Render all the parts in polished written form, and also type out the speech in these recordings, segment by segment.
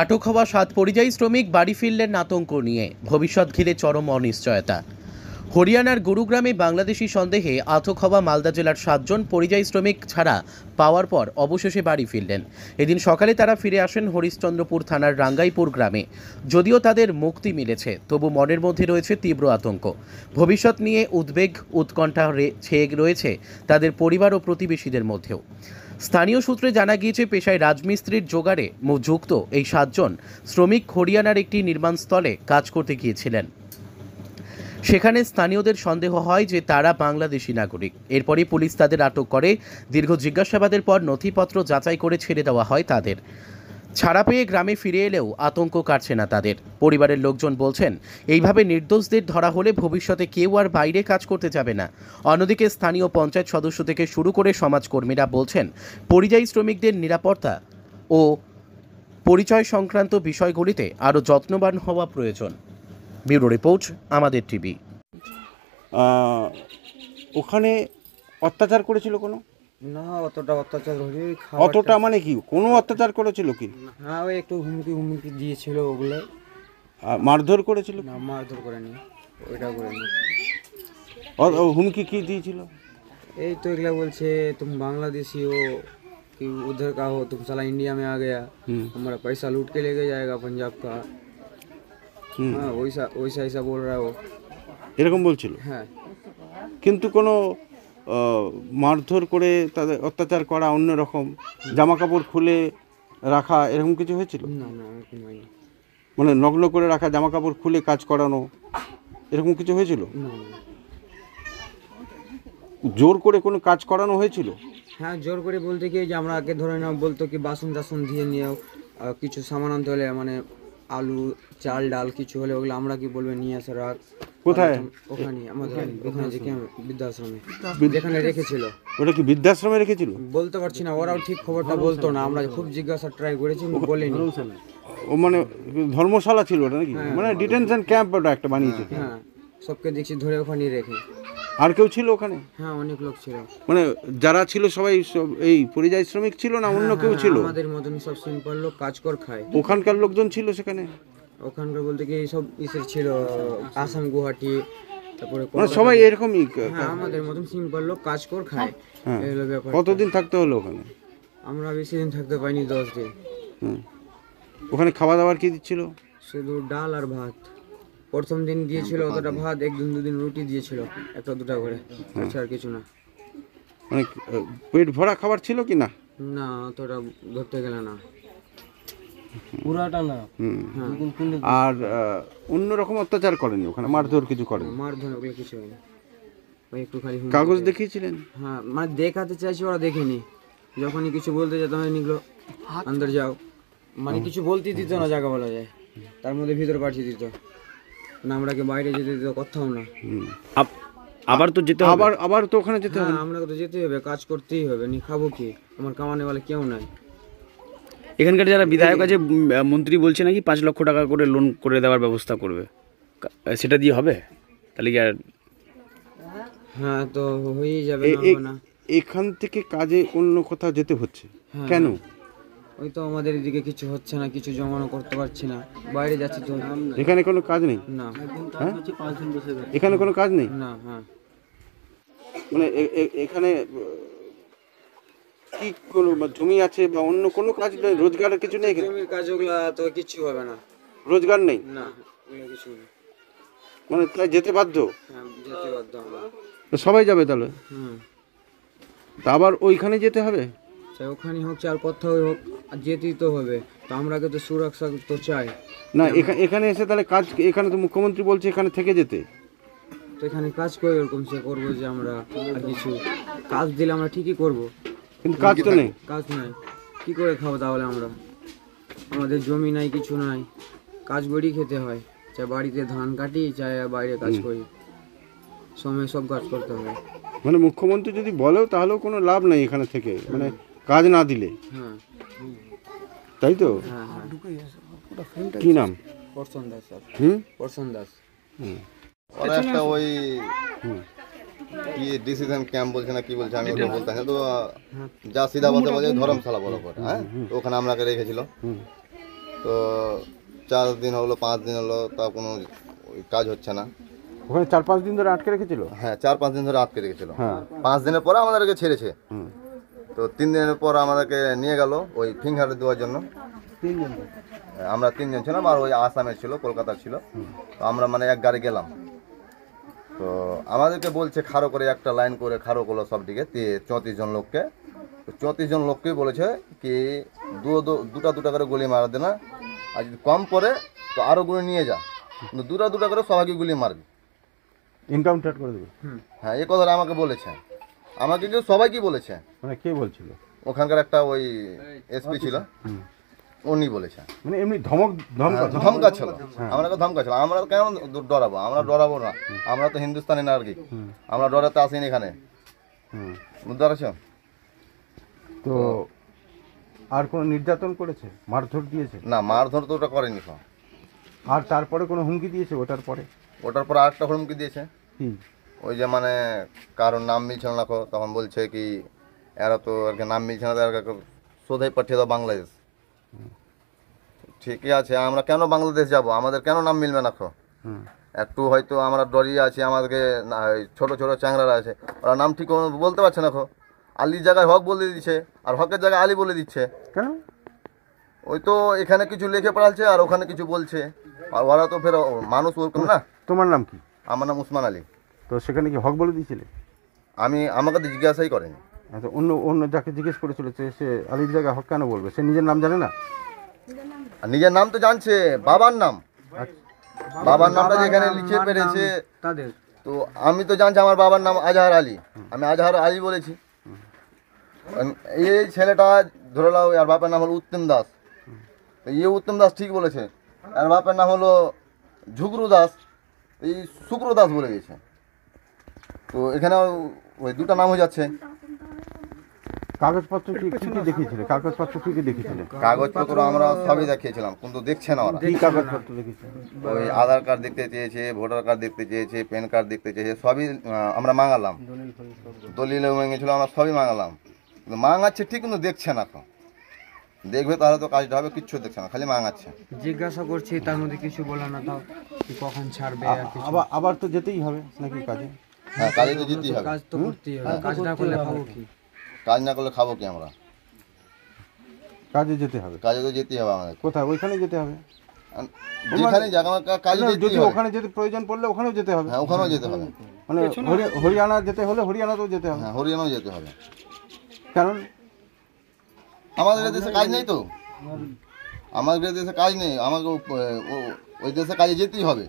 আটক হওয়া 7 পরিযায়ী শ্রমিক বাড়ি ফিরলেন আতঙ্ক নিয়ে, ভবিষ্যৎ ঘিরে চরম অনিশ্চয়তা। হরিয়ানার গুরুগ্রামে বাংলাদেশি সন্দেহে আটক হওয়া মালদা জেলার 7 জন পরিযায়ী শ্রমিক ছাড়া পাওয়ার পর অবশেষে বাড়ি ফিরলেন। এদিন সকালে তারা ফিরে আসেন হরিশ্চন্দ্রপুর থানার রাঙ্গাইপুর গ্রামে। যদিও তাদের মুক্তি মিলেছে, তবু মনের মধ্যে রয়েছে তীব্র আতঙ্ক। ভবিষ্যৎ নিয়ে উদ্বেগ উৎকণ্ঠা ছেয়ে রয়েছে তাদের পরিবার ও প্রতিবেশীদের মধ্যেও। স্থানীয় সূত্রে জানা গিয়েছে, পেশায় রাজমিস্ত্রির জোগাড়ে যুক্ত এই 7 জন শ্রমিক হরিয়ানার একটি নির্মাণস্থলে কাজ করতে গিয়েছিলেন। সেখানে স্থানীয়দের সন্দেহ হয় যে তারা বাংলাদেশি নাগরিক। এরপরই পুলিশ তাদের আটক করে। দীর্ঘ জিজ্ঞাসাবাদের পর নথিপত্র যাচাই করে ছেড়ে দেওয়া হয় তাদের। ছাড়া পেয়ে গ্রামে ফিরে এলেও আতঙ্ক কাটছে না তাদের। পরিবারের লোকজন বলছেন, এইভাবে নির্দোষদের ধরা হলে ভবিষ্যতে কেউ আর বাইরে কাজ করতে যাবে না। অন্যদিকে স্থানীয় পঞ্চায়েত সদস্য থেকে শুরু করে সমাজকর্মীরা বলছেন, পরিযায়ী শ্রমিকদের নিরাপত্তা ও পরিচয় সংক্রান্ত বিষয়গুলিতে আরও যত্নবান হওয়া প্রয়োজন। ব্যুরো রিপোর্ট, আমাদের টিভি। ওখানে অত্যাচার করেছিল কোনো? না, অতটা অত্যাচার হলে অতটা মানে কি, কোনো অত্যাচার করেছিল কি? হ্যাঁ, ওই একটু হুমকি দিয়েছিল, ওগুলো। মারধর করেছিল? না, মারধর করেনি, ওইটা করেনি। হুমকি কি দিয়েছিল? এই তো এগুলা বলছে, तुम बांग्लादेशी हो कि उधर का हो, तुम साला इंडिया में आ गया, हमारा पैसा लूट के लेके जाएगा पंजाब का। हाँ, वैसा ऐसा बोल रहा है वो। এরকম বলছিল? হ্যাঁ। কিন্তু কোনো মারধর করে তাদের অত্যাচার করা, অন্যরকম জামা কাপড় খুলে রাখা, এরকম কিছু হয়েছিল? না না, এরকম হয়নি। মানে নগ্ন করে রাখা, জামা কাপড় খুলে কাজ করানো, এরকম কিছু হয়েছিল? না না। জোর করে কোনো কাজ করানো হয়েছিল? হ্যাঁ, জোর করে বলতে কি, যে আমরা আগে ধরে না বলতো কি বাসন টাসন দিয়ে নিয়েও কিছু সামান আনতে হলে, মানে আলু চাল ডাল কিছু হলে ওগুলো আমরা কি বলবে নিয়ে আসা রাখ। কোথায়? ওখানে আমাদের ওখানে যে বৃদ্ধাশ্রমে যেখানে রেখেছিল। ওটা কি বৃদ্ধাশ্রমে রেখেছিল? বলতে পারছি না, ওরাও ঠিক খবরটা বলতো না, আমরা খুব জিজ্ঞাসা ট্রাই করেছি, বলেনি। ও মানে ধর্মশালা ছিল ওটা নাকি? মানে ডিটেনশন ক্যাম্প ওটা একটা বানিয়েছে? হ্যাঁ, সবকে দেখছি ধরে ওখানে রেখে। আর কেউ ছিল ওখানে? হ্যাঁ, অনেক লোক ছিল। মানে যারা ছিল সবাই সব এই পরিযায়ী শ্রমিক ছিল না অন্য কেউ ছিল? আমাদের মতন সব সিম্পল লোক, কাজ কর খায়। ওখানকার লোকজন ছিল সেখানে? ওখানকার বলতে কি সব ইসের ছিল, আসাম গুয়াহাটি, তারপরে মানে সবাই এরকমই? হ্যাঁ, আমাদের মতন সিম্পল লোক, কাজ কর খায়। এই হলো ব্যাপার। কতদিন থাকতে হলো ওখানে? আমরা বেশি দিন থাকতে পাইনি, 10 দিন। ওখানে খাওয়া দাওয়ার কি দিচ্ছিল? শুধু ডাল আর ভাত। প্রথম দিন দিয়েছিল অতটা ভাত, একদিন দুদিন রুটি দিয়েছিল, একটা দুটা করে, আর কিছু না। মানে পেট ভরা খাবার ছিল কি না? না, অতটা ধরতে গেলে না, পুরাটা না। আর অন্যরকম অত্যাচার করেনি ওখানে? মারধর কিছু করেনি? মারধর ওগুলো কিছু হয়নি, ওই একটু খালি কাগজ দেখিয়েছিলেন? হ্যাঁ, মানে দেখাতে চাইছি, ওরা দেখেনি। যখনই কিছু বলতে যেতাম, নিগুলো আন্দর যাও, মানে কিছু বলতে দিত না, জায়গা বলা যায়, তার মধ্যে ভিতরে পাঠিয়ে দিত না, আমরাকে বাইরে যেতে দিত কোথাও না। আবার তো যেতে হবে? আবার তো ওখানে যেতে হবে? আমরা তো যেতেই হবে, কাজ করতেই হবে, নি খাবো কি, আমার কামানে বলে কেউ নাই। এখানকার যারা বিধায়ক আছে, মন্ত্রী বলছে নাকি 5 লক্ষ টাকা করে লোন করে দেওয়ার ব্যবস্থা করবে, সেটা দিয়ে হবে তাহলে কি? আর হ্যাঁ, তো হয়েই যাবে না। এখান থেকে কাজে অন্য কোথাও যেতে হচ্ছে কেন? ওই তো আমাদের এদিকে কিছু হচ্ছে না, কিছু জমানো করতে পারছি না, বাইরে যাচ্ছি তো। এখানে কোনো কাজ নেই? না। এখানে কোনো কাজ নেই? না। হ্যাঁ, মানে এখানে কি কোনো জমি আছে বা অন্য কোনো কাজ নেই? রোজগারের কিছু নেই? জমির কাজ ওগুলা তো কিছু হবে না, রোজগার নেই? না, ওগুলো কিছু নেই। মানে তাই যেতে বাধ্য? হ্যাঁ, যেতে বাধ্য আমরা। তো সবাই যাবে তাহলে? তা আবার ওইখানে যেতে হবে? চাই ওখানে হোক, চার কোথাও হোক, যেতেই তো হবে, তো আমরাকে তো সুরক্ষা তো চাই না। এখানে এসে তাহলে কাজ, এখানে তো মুখ্যমন্ত্রী বলছে এখানে থেকে যেতে, তো এখানে কাজ করে এরকম সে করবো যে আমরা আর কিছু কাজ দিলে আমরা ঠিকই করব, কিন্তু কাজ তো নেই। কাজ নাই, কি করে খাবো তাহলে আমরা? আমাদের জমি নাই, কিছু নাই, কাজ করেই খেতে হয়, চাই বাড়িতে ধান কাটি, চাই বাইরে কাজ করি, সময় সব কাজ করতে হয়। মানে মুখ্যমন্ত্রী যদি বলেও তাহলেও কোনো লাভ নেই এখানে থেকে, মানে কাজ না দিলে। হ্যাঁ, তাই তো? হ্যাঁ, হ্যাঁ। কি নাম? পরশন দাস স্যার। পরশন দাস। ওরা একটা ওই কি ডিসিশন ক্যাম্প বলছে না কি বলছে, আমি ওটা বলতে তো যা সিধা বলতে বলছে ধর্মশালা বলো করে। হ্যাঁ, তো ওখানে আপনাকে রেখেছিল, তো 4 দিন হলো 5 দিন হলো, তা কোনো ওই কাজ হচ্ছে না। ওখানে 4-5 দিন ধরে আটকে রেখেছিল। হ্যাঁ 4-5 দিন ধরে আটকে রেখেছিল। হ্যাঁ 5 দিনের পরে আমাদেরকে ছেড়েছে। হুম। তো 3 দিনের পর আমাদেরকে নিয়ে গেল ওই ফিঙ্গার দেওয়ার জন্য। 3 দিন আমরা 3 জন ছিলাম, আর ওই আসামের ছিল, কলকাতার ছিল। তো আমরা মানে এক গাড়ি গেলাম। তো আমাদেরকে বলছে খাড়ো করে একটা লাইন করে খাড়ো করলো সব দিকে 34 জন লোককে। তো 34 জন লোককেই বলেছে কি দুটা করে গুলি মারা দে না, আর যদি কম পড়ে তো আরও গুলি নিয়ে যা, কিন্তু দুটা করে সবাইকে গুলি মারবি, এনকাউন্টার করে দেবে। হ্যাঁ এই কথাটা আমাকে বলেছে। আমাকে কেউ সবাইকে বলেছে, মানে কে বলছিল? ওখানকার একটা ওই এসপি ছিল, উনি বলেছে। মানে এমনি ধমক ধমকাচ্ছিল, আমাকে ধমকাচ্ছিল। আমরা কেন ডরাবো? আমরা ডরাবো না, আমরা তো হিন্দুস্তানি নাগরিক, আমরা ডরাতে আসিনি এখানে, বুঝতে পারছো? তো আর কোনো নির্যাতন করেছে, মারধর দিয়েছে? না মারধর তো ওটা করেনি তো। আর তারপরে কোনো হুমকি দিয়েছে ওটার পরে? ওটার পর আরেকটা হুমকি দিয়েছে, কি? ওই যে মানে কারোর নাম মিলছিল না, তখন বলছে কি এরা তো আর কি নাম মিলছে না, এরা সোধাই পাঠিয়ে দাও বাংলাদেশ। ঠিকই আছে, আমরা কেন বাংলাদেশ যাব? আমাদের কেন নাম মিলবে না? একটু হয়তো আমরা ডরিয়ে আছি, আমাদেরকে ছোট ছোট চ্যাংরারা আছে, ওরা নাম ঠিক বলতে পারছে না। আলির জায়গায় হক বলে দিচ্ছে, আর হকের জায়গায় আলী বলে দিচ্ছে। কেন? ওই তো এখানে কিছু লিখে পড়াচ্ছে আর ওখানে কিছু বলছে, আর ওরা তো ফের মানুষ ওরকম না। তোমার নাম কি? আমার নাম উসমান আলী। তো সেখানে কি হক বলে দিয়েছিলে? আমাকে তো জিজ্ঞাসাই করেনি। আচ্ছা, অন্য যাকে জিজ্ঞেস করেছিল সে আলির জায়গায় হক কেন বলবে? সে নিজের নাম জানে না? আর নিজের নাম তো জানছে, বাবার নাম, বাবার নামটা যেখানে লিখে পেরেছে তাদের। তো আমি তো জানছি আমার বাবার নাম আজহার আলী, আমি আজহার আলী বলেছি। এই ছেলেটা ধরে নাও আর বাপের নাম হলো উত্তম দাস, এই উত্তম দাস ঠিক বলেছে, আর বাপের নাম হলো ঝুকরু দাস, এই শুক্র দাস বলে দিয়েছে। তো এখানে ওই দুটো নাম হয়ে যাচ্ছে। কাগজপত্র কি দেখিয়েছিলে? কাগজপত্র কি দেখিয়েছিলে? কাগজপত্র আমরা সবই দেখিয়েছিলাম, কিন্তু দেখছে না ওরা। কি কাগজপত্র দেখেছিলে? ওই আধার কার্ড দেখতে চেয়েছে, ভোটার কার্ড দেখতে চেয়েছে, প্যান কার্ড দেখতে চেয়েছে, সবই আমরা মাঙালাম। দলিলে ভেঙেছিল, আমরা সবই মাঙালাম, কিন্তু মাঙাচ্ছে ঠিক, কিন্তু দেখছে না। তো দেখবে তাহলে তো কাজটা হবে, কিচ্ছু দেখছে না, খালি মাঙাচ্ছে। জিজ্ঞাসা করছি, তার মধ্যে কিছু বলে না, তাও কি কখন ছাড়বে আর কিছু। আবার তো যেতেই হবে নাকি কাজে? হ্যাঁ কাজে তো যেতেই হবে, কাজ তো করতেই হবে, কাজ না করলে খাবো কি? কাজ না করলে খাবো কি আমরা? কাজে যেতে হবে। কাজে তো যেতেই হবে আমাদের। কোথায়? ওইখানে যেতে হবে। যেখানে জায়গা কাজে না, যেতেই যদি হবে। ওখানে যেতে প্রয়োজন পড়লে ওখানেও যেতে হবে। হ্যাঁ ওখানেও যেতে হবে। মানে হরিয়ানা যেতে হলে হরিয়ানাতেও যেতে হবে। হ্যাঁ হরিয়ানাও যেতে হবে, কারণ আমাদের এই দেশে কাজ নেই তো, আমাদের দেশে কাজ নেই, আমাকে ওই দেশে কাজে যেতেই হবে।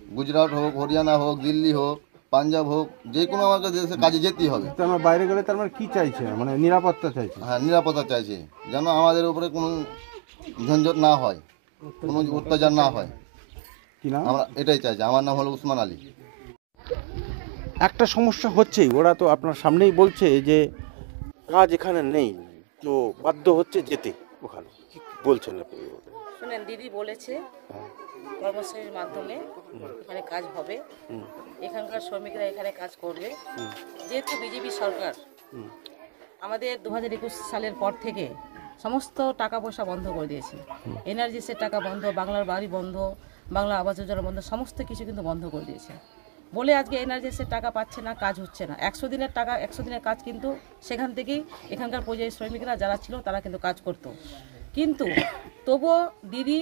গুজরাট হোক, হরিয়ানা হোক, দিল্লি হোক, পাঞ্জাব হোক, যে কোনো আমাকে দেশে কাজে যেতেই হবে। তো আমরা বাইরে গেলে তার মানে কি চাইছে? মানে নিরাপত্তা চাইছে। হ্যাঁ নিরাপত্তা চাইছি, যেন আমাদের উপরে কোনো ঝঞ্ঝট না হয়, কোনো অত্যাচার না হয়, কি না? আমরা এটাই চাইছি। আমার নাম হলো উসমান আলী। একটা সমস্যা হচ্ছেই, ওরা তো আপনার সামনেই বলছে যে কাজ এখানে নেই, তো বাধ্য হচ্ছে যেতে ওখানে। কি বলছেন আপনি? শুনেন, দিদি বলেছে কর্মচারীর মাধ্যমে এখানে কাজ হবে, এখানকার শ্রমিকরা এখানে কাজ করবে। যেহেতু বিজেপি সরকার আমাদের 2021 সালের পর থেকে সমস্ত টাকা পয়সা বন্ধ করে দিয়েছে, এনআরজিএসের টাকা বন্ধ, বাংলার বাড়ি বন্ধ, বাংলা আবাস যোজনা বন্ধ, সমস্ত কিছু কিন্তু বন্ধ করে দিয়েছে বলে আজকে এনআরজিএসের টাকা পাচ্ছে না, কাজ হচ্ছে না। 100 দিনের টাকা, 100 দিনের কাজ কিন্তু সেখান থেকেই এখানকার পরিযায়ী শ্রমিকরা যারা ছিল তারা কিন্তু কাজ করতো। কিন্তু তবুও দিদি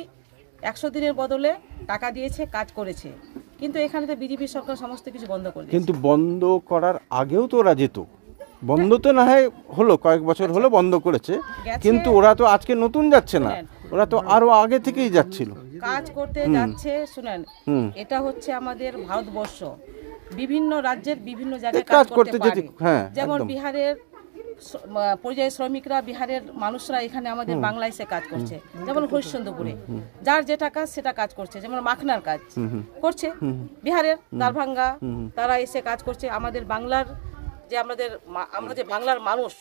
100 দিনের বদলে টাকা দিয়েছে, কাজ করেছে। কিন্তু এখানে তো বিজেপি সরকার সমস্ত কিছু বন্ধ করে দিয়েছে। কিন্তু বন্ধ করার আগেও তো ওরা যেত। বন্ধ তো না হয় হলো, কয়েক বছর হলো বন্ধ করেছে, গেছে। কিন্তু ওরা তো আজকে নতুন যাচ্ছে না, শুনেন। ওরা তো আরো আগে থেকেই যাচ্ছিল। কাজ করতে যাচ্ছে। শুনেন, এটা হচ্ছে আমাদের ভারতবর্ষ, বিভিন্ন রাজ্যের বিভিন্ন জায়গায় কাজ করতে যেতে, পারে। হ্যাঁ যেমন একদম। বিহারের পরিযায়ী শ্রমিকরা, বিহারের মানুষরা এখানে আমাদের বাংলায় এসে কাজ করছে। যেমন হরিশ্চন্দ্রপুরে যার যেটা কাজ সেটা কাজ করছে, যেমন মাখনার কাজ করছে বিহারের দারভাঙ্গা, তারা এসে কাজ করছে। আমাদের বাংলার যে আমরা যে বাংলার মানুষ,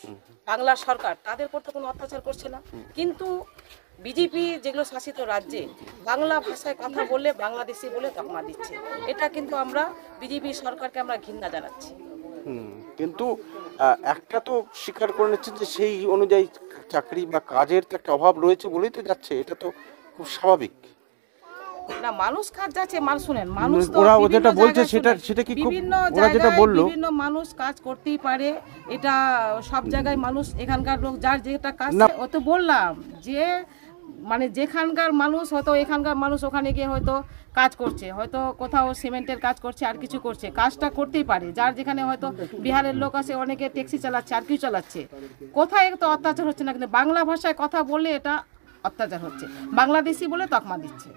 বাংলার সরকার তাদের উপর তো কোনো অত্যাচার করছে না। কিন্তু বিজেপি যেগুলো শাসিত রাজ্যে বাংলা ভাষায় কথা বললে বাংলাদেশি বলে তকমা দিচ্ছে। এটা কিন্তু আমরা বিজেপি সরকারকে আমরা ঘৃণা জানাচ্ছি। কিন্তু একটা তো স্বীকার করে নিচ্ছে যে সেই অনুযায়ী চাকরি বা কাজের তো একটা অভাব রয়েছে বলেই তো যাচ্ছে, এটা তো খুব স্বাভাবিক। না, মানুষ কাজ যাচ্ছে, মানুষ শুনেন, মানুষ তো ওরা বিভিন্ন যেটা বলছে জায়গায় সেটা শুনেন, সেটা কি খুব বিভিন্ন ওরা যেটা জায়গায় বললো বিভিন্ন মানুষ কাজ করতেই পারে, এটা সব জায়গায় মানুষ, এখানকার লোক যার যেটা কাজ, ও তো বললাম যে মানে যেখানকার মানুষ হয়তো এখানকার মানুষ ওখানে গিয়ে হয়তো কাজ করছে, হয়তো কোথাও সিমেন্টের কাজ করছে, আর কিছু করছে, কাজটা করতেই পারে। যার যেখানে হয়তো বিহারের লোক আছে, অনেকে ট্যাক্সি চালাচ্ছে, আর কিছু চালাচ্ছে, কোথায় তো অত্যাচার হচ্ছে না, কিন্তু বাংলা ভাষায় কথা বললে এটা অত্যাচার হচ্ছে, বাংলাদেশি বলে তকমা দিচ্ছে।